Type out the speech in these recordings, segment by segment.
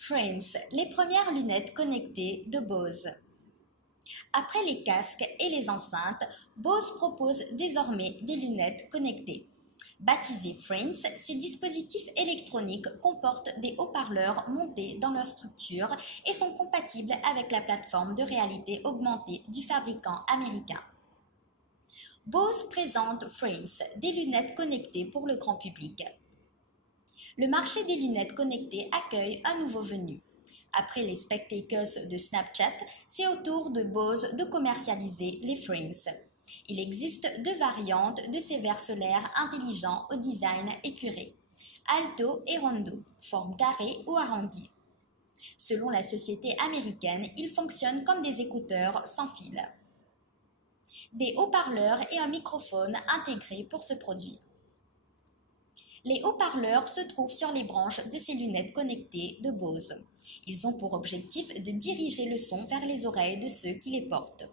Frames, les premières lunettes connectées de Bose. Après les casques et les enceintes, Bose propose désormais des lunettes connectées. Baptisés Frames, ces dispositifs électroniques comportent des haut-parleurs montés dans leur structure et sont compatibles avec la plateforme de réalité augmentée du fabricant américain. Bose présente Frames, des lunettes connectées pour le grand public. Le marché des lunettes connectées accueille un nouveau venu. Après les spectacles de Snapchat, c'est au tour de Bose de commercialiser les Frames. Il existe deux variantes de ces verres solaires intelligents au design épuré, Alto et Rondo, forme carrée ou arrondie. Selon la société américaine, ils fonctionnent comme des écouteurs sans fil. Des haut-parleurs et un microphone intégrés pour ce produit. Les haut-parleurs se trouvent sur les branches de ces lunettes connectées de Bose. Ils ont pour objectif de diriger le son vers les oreilles de ceux qui les portent.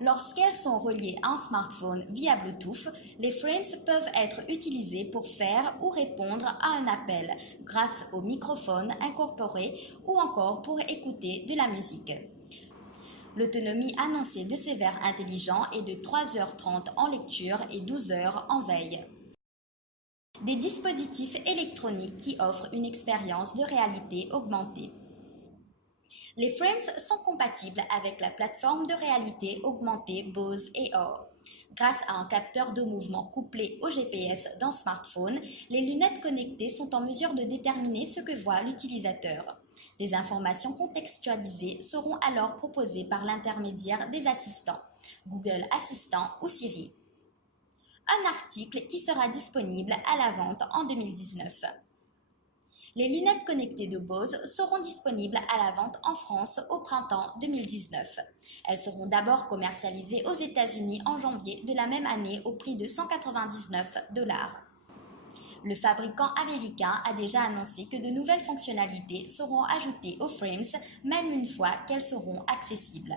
Lorsqu'elles sont reliées à un smartphone via Bluetooth, les frames peuvent être utilisés pour faire ou répondre à un appel grâce au microphone incorporé ou encore pour écouter de la musique. L'autonomie annoncée de ces verres intelligents est de 3h30 en lecture et 12 heures en veille. Des dispositifs électroniques qui offrent une expérience de réalité augmentée. Les frames sont compatibles avec la plateforme de réalité augmentée Bose AR. Grâce à un capteur de mouvement couplé au GPS d'un smartphone, les lunettes connectées sont en mesure de déterminer ce que voit l'utilisateur. Des informations contextualisées seront alors proposées par l'intermédiaire des assistants, Google Assistant ou Siri. Un article qui sera disponible à la vente en 2019. Les lunettes connectées de Bose seront disponibles à la vente en France au printemps 2019. Elles seront d'abord commercialisées aux États-Unis en janvier de la même année au prix de 199 $. Le fabricant américain a déjà annoncé que de nouvelles fonctionnalités seront ajoutées aux frames, même une fois qu'elles seront accessibles.